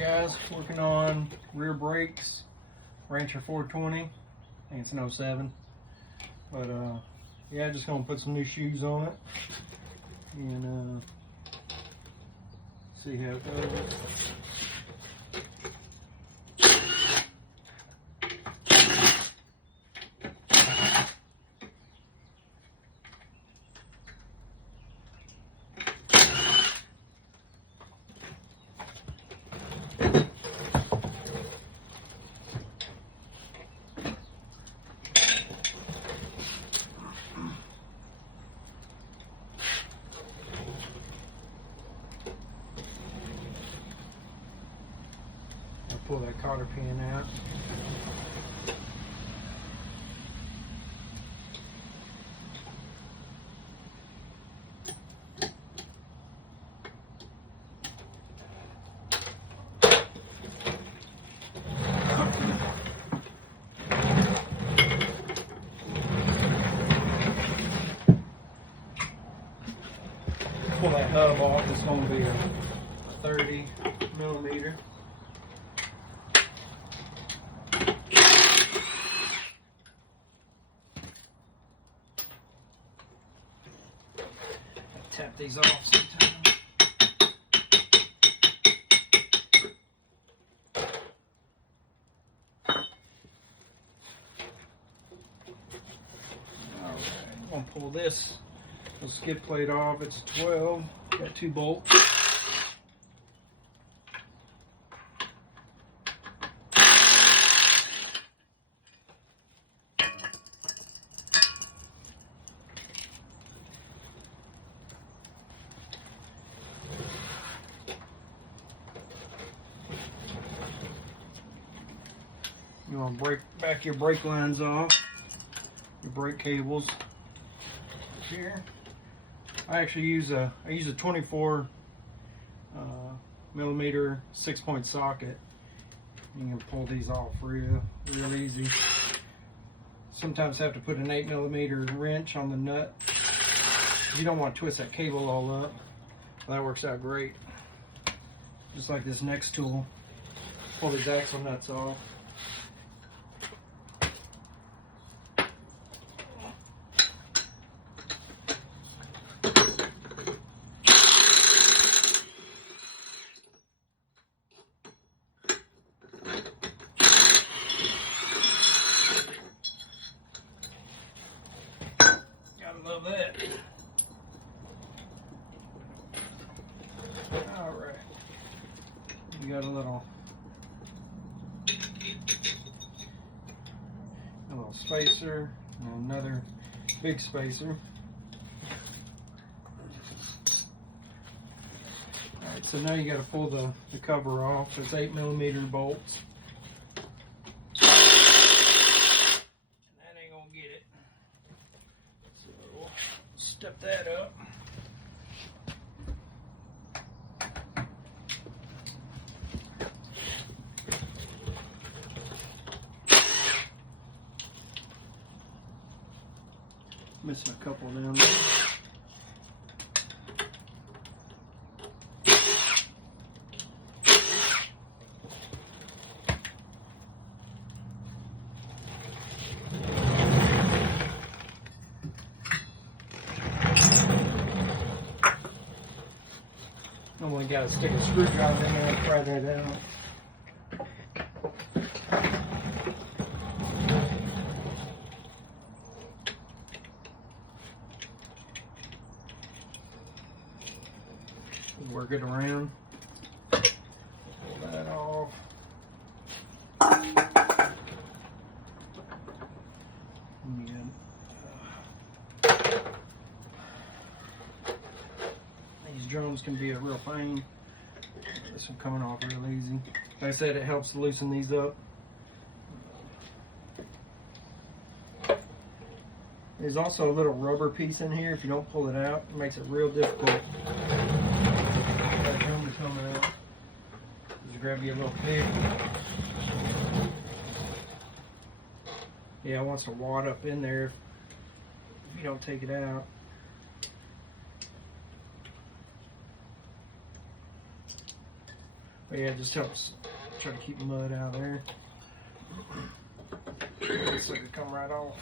guys, working on rear brakes, Rancher 420. I think it's an 07. But yeah, just gonna put some new shoes on it and see how it goes. Pull that cotter pin out. Pull that hub off. It's going to be a 30 millimeter. Tap these off sometimes. Alright, I'm going to pull this skid plate off. It's 12, got 2 bolts. You want to break back your brake lines off, your brake cables here. I actually use a 24 millimeter 6-point socket. You can pull these off real easy. Sometimes have to put an 8 millimeter wrench on the nut. You don't want to twist that cable all up. Well, that works out great. Just like this next tool. Pull these axle nuts off. Love that. All right, you got a little spacer and another big spacer. All right, so now you got to pull the cover off. It's 8 millimeter bolts. Step that up. Missing a couple down there. Normally got to stick a screwdriver in there and pry that out. Work it around. Pull that off. These drums can be a real pain. This one coming off real easy. Like I said, it helps to loosen these up. There's also a little rubber piece in here. If you don't pull it out, it makes it real difficult. That drum is coming out. Just grab you a little pick. Yeah, it wants to wad up in there if you don't take it out. But yeah, it just helps try to keep mud out of there. So it come right off.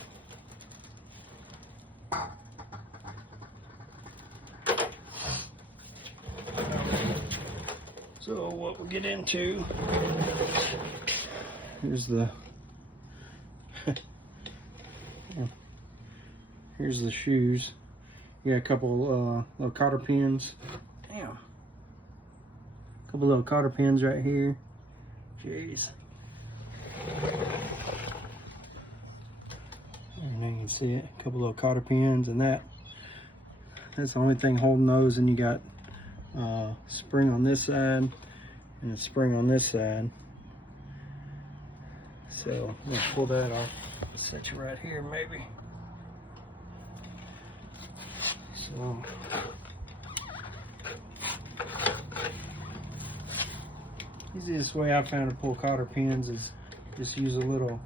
So what we get into, here's the here's the shoes. You got a couple little cotter pins. Damn. A couple little cotter pins right here. Jeez. And then you can see it. A couple little cotter pins, and that's the only thing holding those. And you got spring on this side and a spring on this side. So I'm gonna pull that off. Set you right here, maybe. So easiest way I found to pull cotter pins is just use needle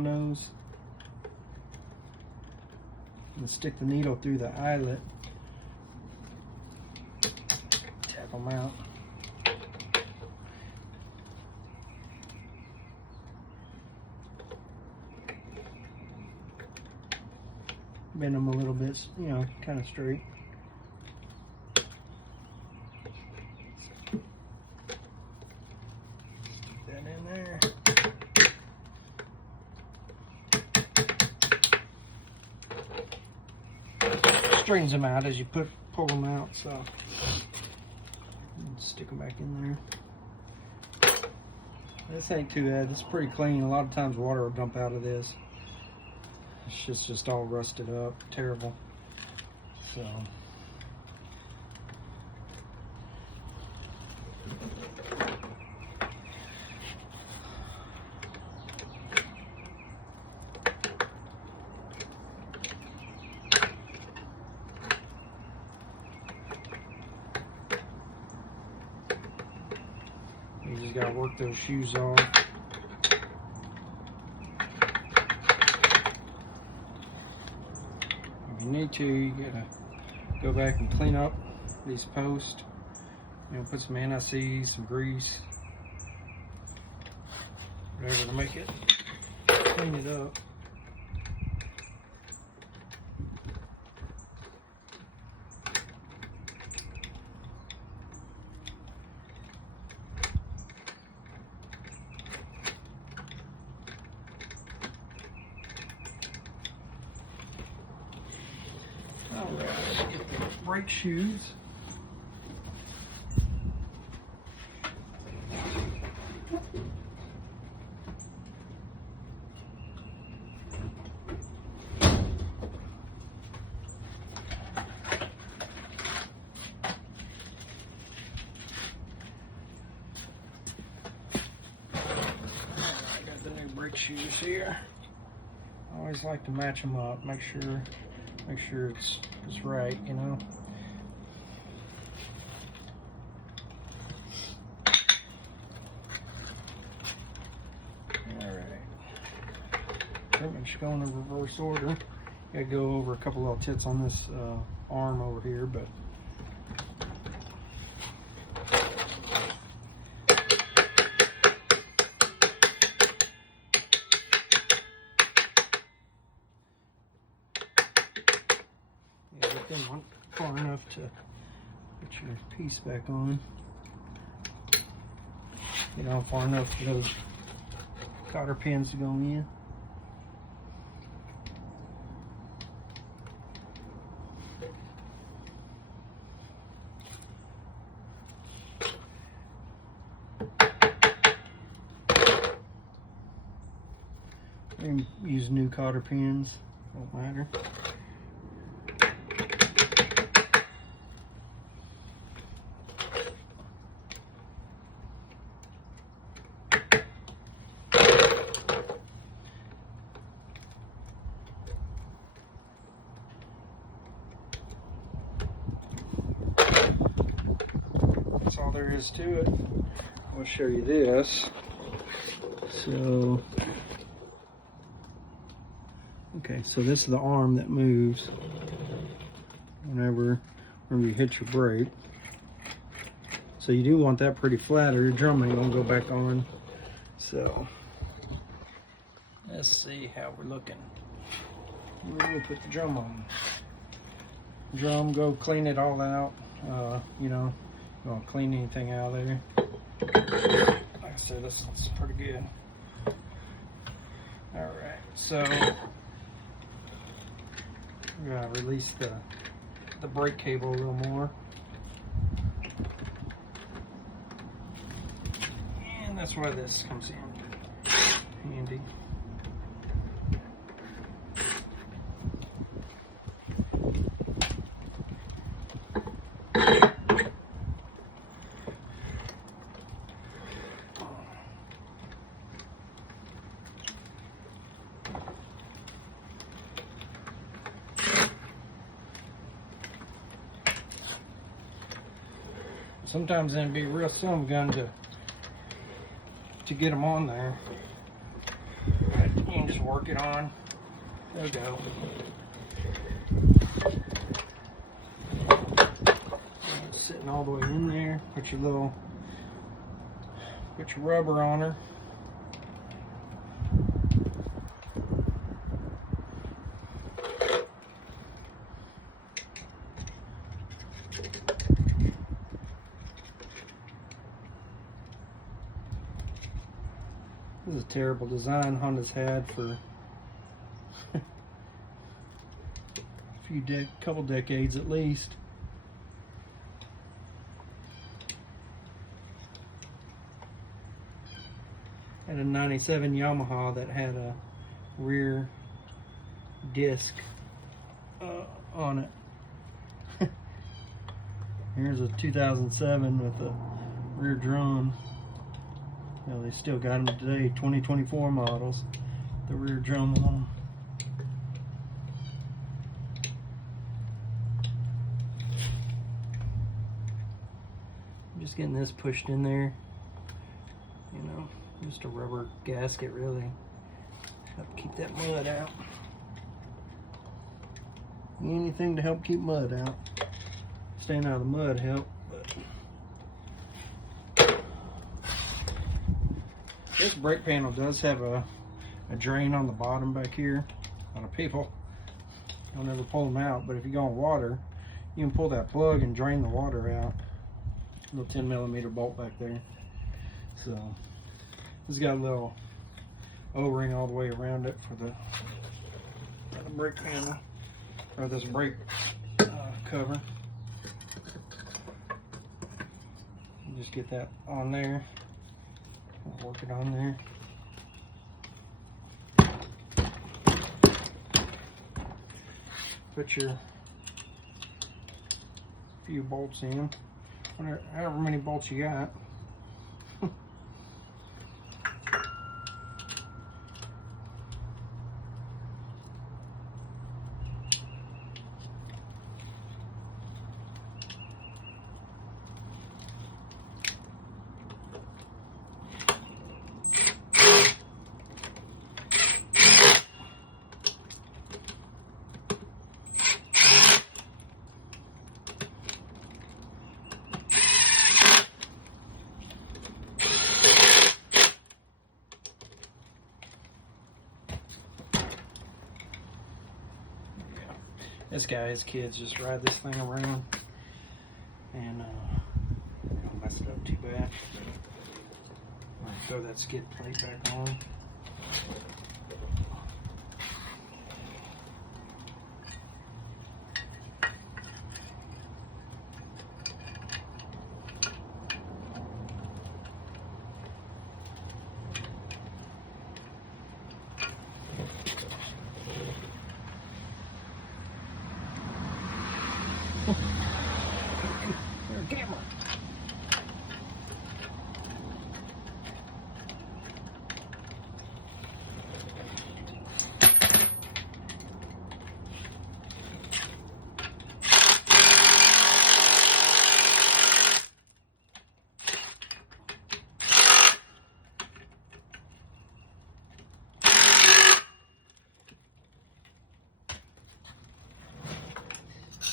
nose and stick the needle through the eyelet. Tap them out. Bend them a little bit, you know, kind of straight. Stick that in there. Straightens them out as you pull them out, so stick them back in there. This ain't too bad. It's pretty clean. A lot of times water will dump out of this. It's just all rusted up, terrible. So you just gotta work those shoes off. If you need to, you gotta go back and clean up these posts. You know, put some anti-seize, some grease, whatever to make it clean it up. Alright, let's get the brake shoes. I got the new brake shoes here. I always like to match them up, make sure it's right, you know. Alright. Pretty much going in reverse order. Gotta go over a couple little tits on this arm over here, but get them on far enough to put your piece back on. You know, far enough for those cotter pins to go in. And use new cotter pins, don't matter. That's all there is to it. I'll show you this. So, okay, so this is the arm that moves whenever you hit your brake. So you do want that pretty flat or your drum ain't gonna go back on. So let's see how we're looking. We're gonna put the drum on. Drum, go clean it all out. You know, don't clean anything out of there. Like I said, this is pretty good. Alright, so we're gonna release the brake cable a little more. And that's why this comes in handy. Sometimes it'd be real some gun to get them on there. But you can just work it on. There we go. It's sitting all the way in there. Put your rubber on her. This is a terrible design Honda's had for a couple decades at least. Had a 97 Yamaha that had a rear disc on it. Here's a 2007 with a rear drum. You know, they still got them today, 2024 models, the rear drum on them. Just getting this pushed in there, you know, just a rubber gasket really. Help keep that mud out. Anything to help keep mud out. Staying out of the mud help, but this brake panel does have a drain on the bottom back here. A lot of people don't ever pull them out, but if you go on water, you can pull that plug and drain the water out. Little 10mm bolt back there. So it's got a little O-ring all the way around it for the brake panel, or this brake cover. You just get that on there. Work it on there. Put your few bolts in, however many bolts you got. This guy, his kids just ride this thing around, and I don't mess it up too bad. I'll throw that skid plate back on. Camera.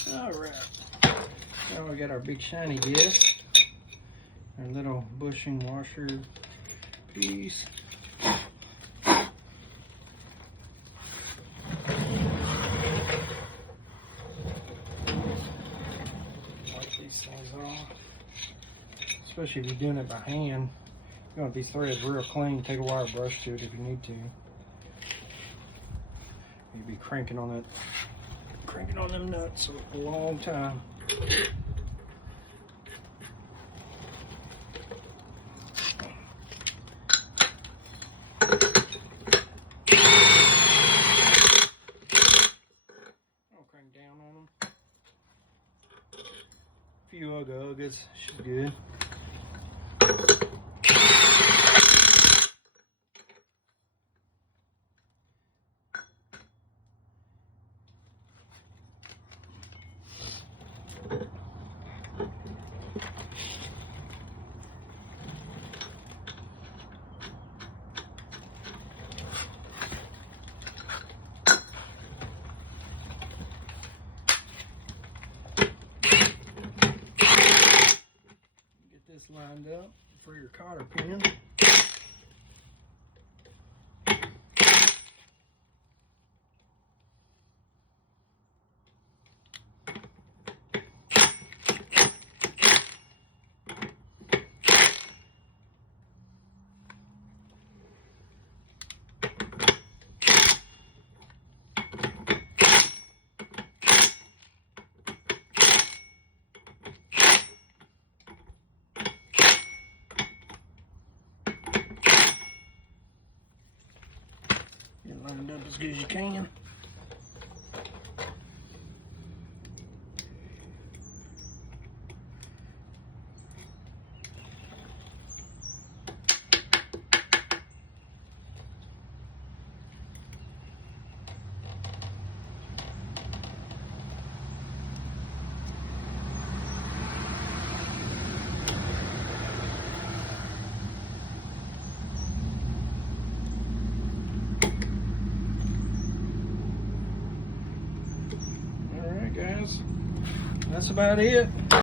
All right. Now we got our big shiny disc. bushing washer piece. Wipe these things off. Especially if you're doing it by hand. You want these threads real clean. Take a wire brush to it if you need to. You'll be cranking on them nuts a long time. Down on them. A few uggas, she's good. Lined up for your cotter pin. Get lined up as good as you can. Guys, that's about it.